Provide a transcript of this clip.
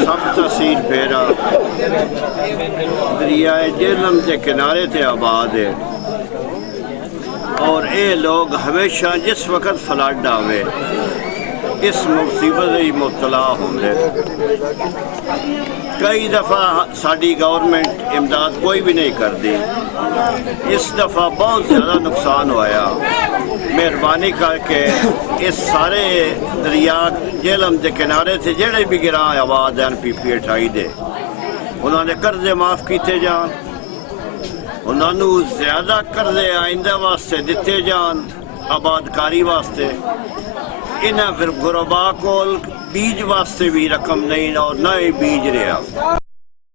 सब तहसील फेरा दरियाए जेहलम के किनारे थे आबाद है और ये लोग हमेशा जिस वक्त फ्लड आवे इस मुसीबत ही मुबतला होंगे। कई दफ़ा साड़ी गवर्नमेंट इमदाद कोई भी नहीं करती। इस दफ़ा बहुत ज़्यादा नुकसान होया। मेहरबानी करके इस सारे दरिया जेहलम के किनारे से जेड़े भी गिरा आबाद हैं PP 28 दे उन्होंने कर्जे माफ़ किए जान, उन्होंने ज़्यादा कर्जे आइंदा वास्ते दिते जान आबादकारी वास्ते। इन्हें फिर गुरबा को बीज वास्ते भी रकम नहीं और न ही बीज रहा।